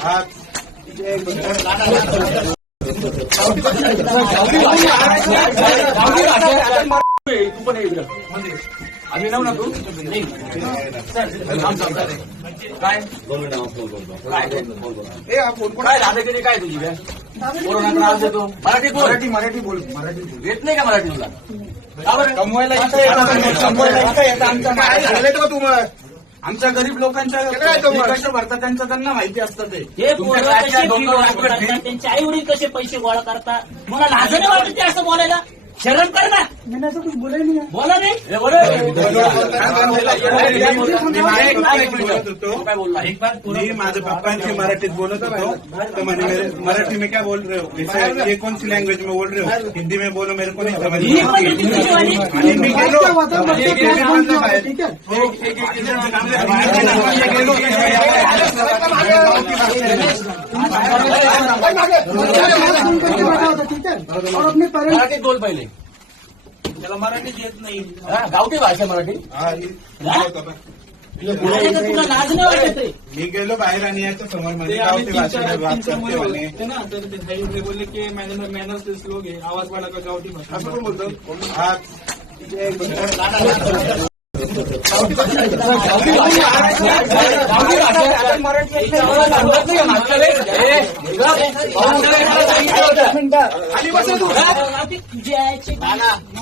तू पण इकडं आम्ही नाव ना तू काय काय दादागिरी काय तुझी काय कोरोना त्रास देतो मराठी मराठी बोल येत नाही का मराठी तुला कमवायला आमच्या गरीब लोकांच्या कसे भरतात त्यांचं त्यांना माहिती असतं ते त्यांचे आई वडील कसे पैसे गोळा करतात मला लाजणे वाटत ते असं बोलायला शरम कर ना मैंने असं कुछ बोला नहीं बोला नहीं मी माझ्या पप्पांची मराठीत बोलत होतो तो मैंने मराठी में क्या बोल रहे हो ये कौन सी लैंग्वेज में बोल रहे हो हिंदी में बोलो मेरे को नहीं समझ मी गेलो मराठीत बोल पहिले त्याला मराठीत येत नाही गावठी भाषा मराठी तुला लाज नाही वाटत मी गेलो बाहेर आणि याच्या समोर मध्ये गावठी भाषेमध्ये बात करते म्हणे ते बोलले की मॅनर्स लोक आहे आवाज वाढा का गावठी भाषा असं पण बोलतो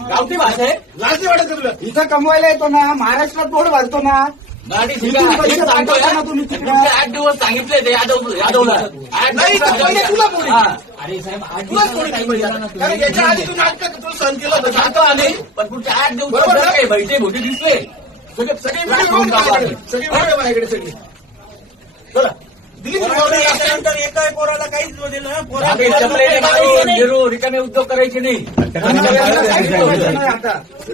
गावठी भाषा आहे लाज वाटत तुला इथं कमवायला येतो ना महाराष्ट्रात पोट भरतो ना मराठी तुम्ही 8 दिवस सांगितले ते यादवला अरे साहेब 8 दिवस याच्या आधी तू नाटक तू सहन केलं होतं जातो आले पण पुढच्या 8 दिवस काही भैटे भोटे दिसले सगळी माझ्याकडे सगळी चला एका पोराला काहीच दिलं रिकामे उद्योग करायचे नाही